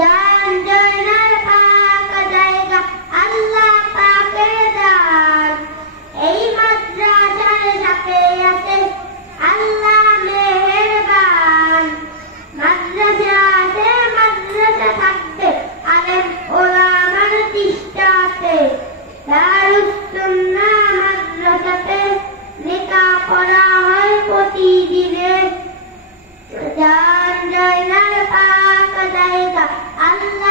Yeah. Allah